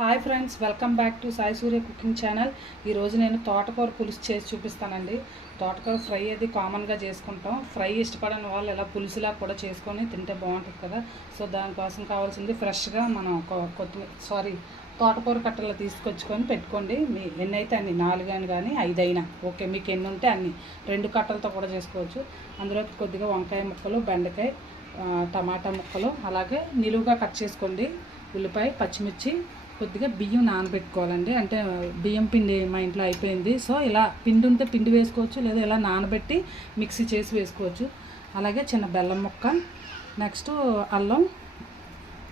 Hi friends, welcome back to Sai Surya cooking channel. ఈరోజు నేను తోటకూర పులుసు చేసి చూపిస్తానండి. తోటకూర ఫ్రై అది కామన్గా చేసుకుంటాం. ఫ్రై ఇష్టపడని వాళ్ళు ఇలా పులుసులా కూడా చేసుకొని తింటే బాగుంటుంది కదా. సో దానికోసం కావాల్సింది ఫ్రెష్గా మనం తోటకూర కట్టలు తీసుకొచ్చుకొని పెట్టుకోండి. మీ ఎన్ని అయితే అన్ని 4 అని కానీ 5 అయినా ఓకే, మీకు ఎన్ని ఉంటే అన్ని. 2 కట్టలతో కూడా చేసుకోవచ్చు. అందులో కొద్దిగా వంకాయ ముక్కలు, బెండకాయ, టమాటా ముక్కలు, అలాగే నిలువుగా కట్ చేసుకోండి. ఉల్లిపాయ, పచ్చిమిర్చి, కొద్దిగా బియ్యం నానబెట్టుకోవాలండి. అంటే బియ్యం పిండి మా ఇంట్లో అయిపోయింది. సో ఇలా పిండి ఉంటే పిండి వేసుకోవచ్చు, లేదా ఇలా నానబెట్టి మిక్సీ చేసి వేసుకోవచ్చు. అలాగే చిన్న బెల్లం ముక్క, నెక్స్ట్ అల్లం,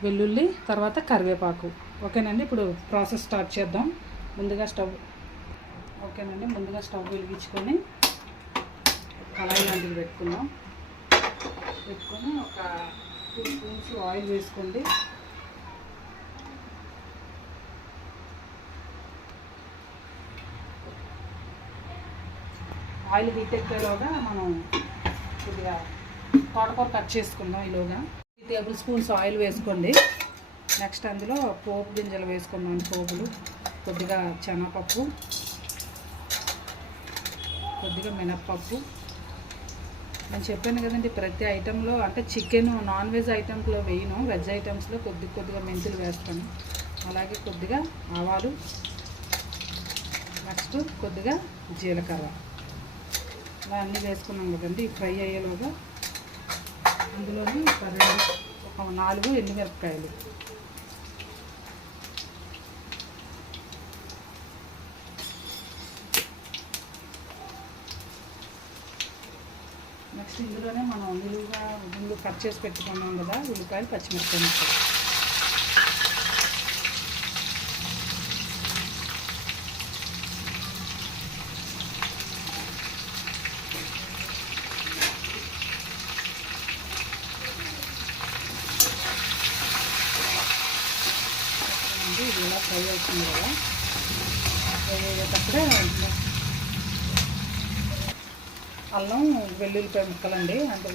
వెల్లుల్లి, తర్వాత కరివేపాకు. ఓకేనండి, ఇప్పుడు ప్రాసెస్ స్టార్ట్ చేద్దాం. ముందుగా స్టవ్ వెలిగించుకొని కళాయి లాంటిది పెట్టుకుని ఒక 2 స్పూన్స్ ఆయిల్ వేసుకోండి. ఆయిల్ హీట్ ఎక్కేలోగా మనం కొద్దిగా తోటకూర కట్ చేసుకుందాం. ఈలోగా 3 టేబుల్ స్పూన్స్ ఆయిల్ వేసుకోండి. నెక్స్ట్ అందులో పోపు గింజలు వేసుకుందాం. పోపులు కొద్దిగా శనగపప్పు, కొద్దిగా మినప్పప్పు. నేను చెప్పాను కదండి, ప్రతి ఐటెంలో అంటే చికెన్ నాన్ వెజ్ ఐటెంలో వేయను, వెజ్ ఐటమ్స్లో కొద్దిగా మెంతులు వేస్తాను. అలాగే కొద్దిగా ఆవాలు, నెక్స్ట్ కొద్దిగా జీలకర్ర. ఇలా అన్నీ వేసుకున్నాం కదండి. ఫ్రై అయ్యేలోగా అందులోని ఒక 4 ఎండుమిరపకాయలు, నెక్స్ట్ ఇందులోనే మనం నిలువుగా ముందు కట్ చేసి పెట్టుకున్నాం కదా ఉల్లిపాయలు, పచ్చిమిరపకాయ ముక్కలు. ఇది ఇలా ఫ్రై అవుతుంది కదా. ఫ్రై అయ్యేటప్పుడే అల్లం వెల్లుల్లిపాయ ముక్కలండి. అంటే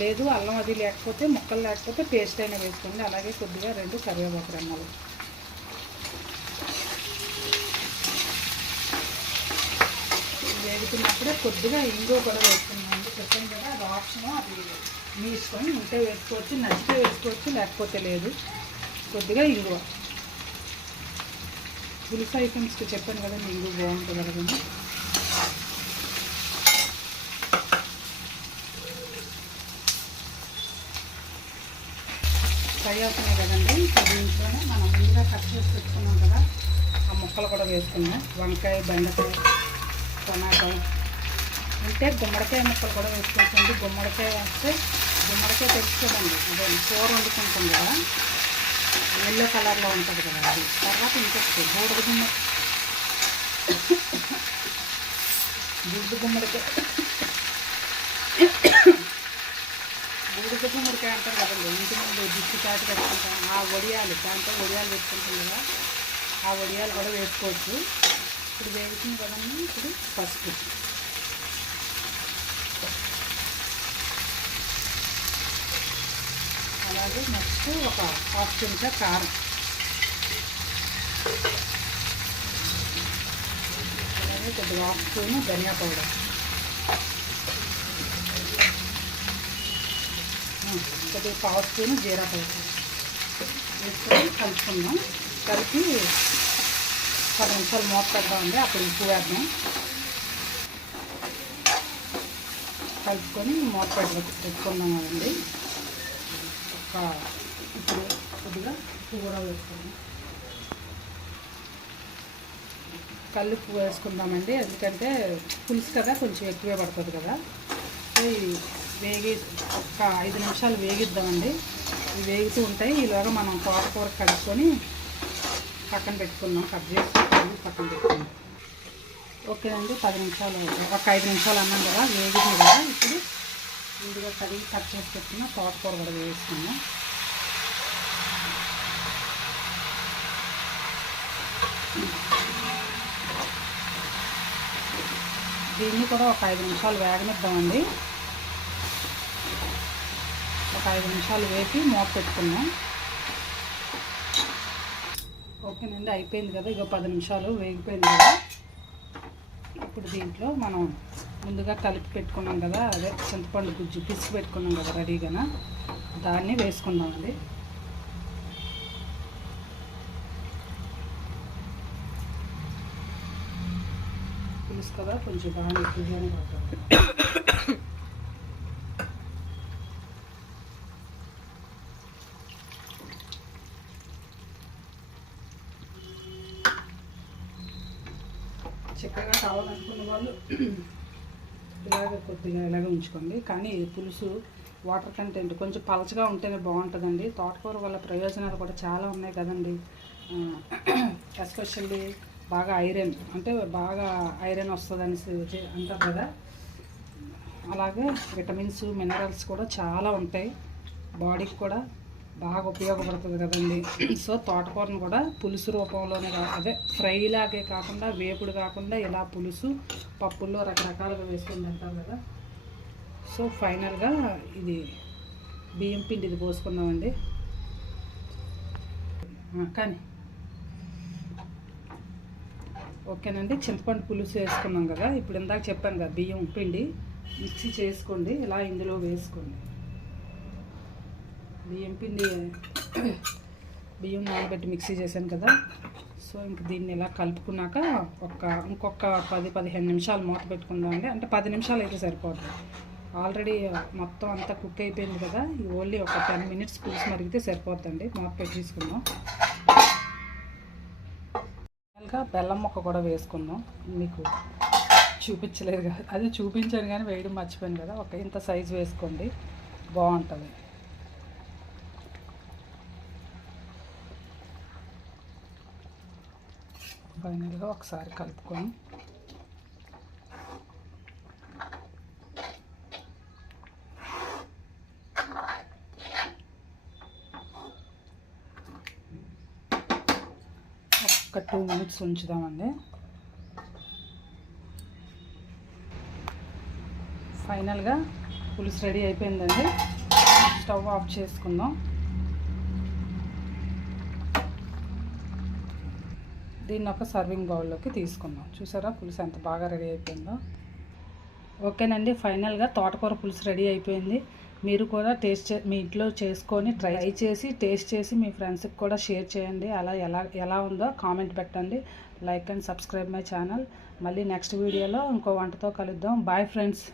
లేదు అల్లం అది లేకపోతే, ముక్కలు లేకపోతే పేస్ట్ అయినా వేసుకోండి. అలాగే కొద్దిగా 2 కరివేపాకు రెమ్మలు. వేగుతున్నప్పుడే కొద్దిగా ఇంగువ కూడా వేసుకున్నాం. చెప్పాను కదా, అది ఆప్షన్, అది మీ ఇష్టం. ఉంటే వేసుకోవచ్చు, నచ్చితే వేసుకోవచ్చు, లేకపోతే లేదు. కొద్దిగా ఇంగువ. పులుసు ఐటమ్స్కి చెప్పాను కదండి, ఇంగువ బాగుంటుంది కదండి. ఫ్రై అవుతున్నాయి కదండి. దీంట్లోనే మనం ముందుగా కట్ చేసి పెట్టుకున్నాం కదా, ఆ ముక్కలు కూడా వేసుకున్నాం. వంకాయ, బెండకాయ, టమాటో ఉంటే గుమ్మడికాయ ముక్కలు కూడా వేసుకోవచ్చండి. గుమ్మడికాయ వేస్తే గుమ్మడికాయ తెచ్చుకోదండి. అదే కూర వండుకుంటాం కదా, ఎల్లో కలర్లో ఉంటుంది కదా అది. తర్వాత ఇంకొకటి బూడిద గుమ్మడికాయ అంటారు కదండి. ఇంటి ముందు దిష్టి చాటు పెట్టుకుంటాం. ఆ వడియాలు, దాంట్లో వడియాలు పెట్టుకుంటాం కదా, ఆ వడియాలు కూడా వేసుకోవచ్చు. ఇప్పుడు వేగుతుంది కదండి. ఇప్పుడు పసుపు, అలాగే నెక్స్ట్ ఒక 1/2 చెంచా కారం, అలాగే కొద్దిగా 1 స్పూను ధనియా పౌడర్, కొద్దిగా 1/2 స్పూను జీరా పౌడర్ వేసుకొని కలుపుకుందాం. కలిపి 10 నిమిషాలు మూత పెడదామండి. అప్పుడు ఉప్పు వేద్దాం. కలుపుకొని మూత పెట్టుకుందాం కదండి. ఇప్పుడు కొద్దిగా ఉప్పు కూడా వేసుకుందాం. కల్లుప్పు వేసుకుందామండి, ఎందుకంటే పులుసు కదా, కొంచెం ఎక్కువే పడుతుంది కదా. సో ఒక 5 నిమిషాలు వేగిద్దామండి. ఇవి వేగుతూ ఉంటాయి. ఈలోగా మనం తోటకూర కడుక్కొని పక్కన పెట్టుకున్నాం. కట్ చేసి పక్కన పెట్టుకున్నాం. ఓకేనండి, 10 నిమిషాలు, ఒక 5 నిమిషాలు అన్నాం కదా, వేగింది కదా. ఇప్పుడు ముందుగా కడిగి కట్ చేసి పెట్టుకున్న తోటకూర కూడా వేసుకున్నాం. దీన్ని కూడా ఒక 5 నిమిషాలు వేగనిద్దామండి. ఒక 5 నిమిషాలు వేపి మూత పెట్టుకున్నాం. ఓకేనండి, అయిపోయింది కదా, ఇక 10 నిమిషాలు వేగిపోయింది కదా. ఇప్పుడు దీంట్లో మనం ముందుగా కలిపి పెట్టుకున్నాం కదా, అదే చింతపండు గుజ్జు పిసికి పెట్టుకున్నాం కదా రెడీగా, దాన్ని వేసుకుందామండి. పులుసు కదా కొంచెం బాగా ఎక్కువగానే పడుతుంది. చక్కగా కావాలనుకున్న వాళ్ళు కొద్దిగా ఇలాగే ఉంచుకోండి. కానీ పులుసు వాటర్ కంటెంట్ కొంచెం పలచగా ఉంటేనే బాగుంటుందండి. తోటకూర వల్ల ప్రయోజనాలు కూడా చాలా ఉన్నాయి కదండి. ఎస్పెషల్లీ బాగా ఐరన్, అంటే బాగా ఐరన్ వస్తుందని అంటారు కదా. అలాగే విటమిన్స్, మినరల్స్ కూడా చాలా ఉంటాయి, బాడీకి కూడా బాగా ఉపయోగపడుతుంది కదండి. సో తోటకూరను కూడా పులుసు రూపంలోనే అదే ఫ్రై లాగే కాకుండా, వేపుడు కాకుండా ఇలా పులుసు పప్పుల్లో రకరకాలుగా వేసుకుని తింటారు కదా. సో ఫైనల్గా ఇది బియ్యం పిండి ఇది పోసుకున్నామండి. కానీ ఓకేనండి, చింతపండు పులుసు వేసుకున్నాం కదా. ఇప్పుడు ఇందాక చెప్పాను కదా, బియ్యం పిండి మిక్సీ చేసుకోండి, ఇలా ఇందులో వేసుకోండి. బియ్యం నానబెట్టి మిక్సీ చేశాను కదా. సో ఇంక దీన్ని ఇలా కలుపుకున్నాక ఇంకొక 10-15 నిమిషాలు మూత పెట్టుకుందామండి. అంటే 10 నిమిషాలు అయితే సరిపోతుంది. ఆల్రెడీ మొత్తం అంతా కుక్ అయిపోయింది కదా. ఓన్లీ ఒక 10 మినిట్స్ పులుసు మరిగితే సరిపోతుందండి. మూత పెట్టి తీసుకుందాం. బెల్లం ముక్క కూడా వేసుకుందాం. మీకు చూపించలేదు కదా, అది చూపించాను కానీ వేయడం మర్చిపోయాను కదా. ఒక ఇంత సైజు వేసుకోండి, బాగుంటుంది. ఫైనల్గా ఒకసారి కలుపుకొని ఒక 2 మినిట్స్ ఉంచుదామండి. ఫైనల్గా పులుసు రెడీ అయిపోయిందండి. స్టవ్ ఆఫ్ చేసుకుందాం. దీన్ని ఒక సర్వింగ్ బౌల్లోకి తీసుకుందాం. చూసారా పులుసు ఎంత బాగా రెడీ అయిపోయిందో. ఓకేనండి, ఫైనల్గా తోటకూర పులుసు రెడీ అయిపోయింది. మీరు కూడా మీ ఇంట్లో చేసుకొని ట్రై చేసి టేస్ట్ చేసి మీ ఫ్రెండ్స్కి కూడా షేర్ చేయండి. అలా ఎలా ఉందో కామెంట్ పెట్టండి. Like and subscribe my channel. మళ్ళీ నెక్స్ట్ వీడియోలో ఇంకో వంటతో కలుద్దాం. Bye friends.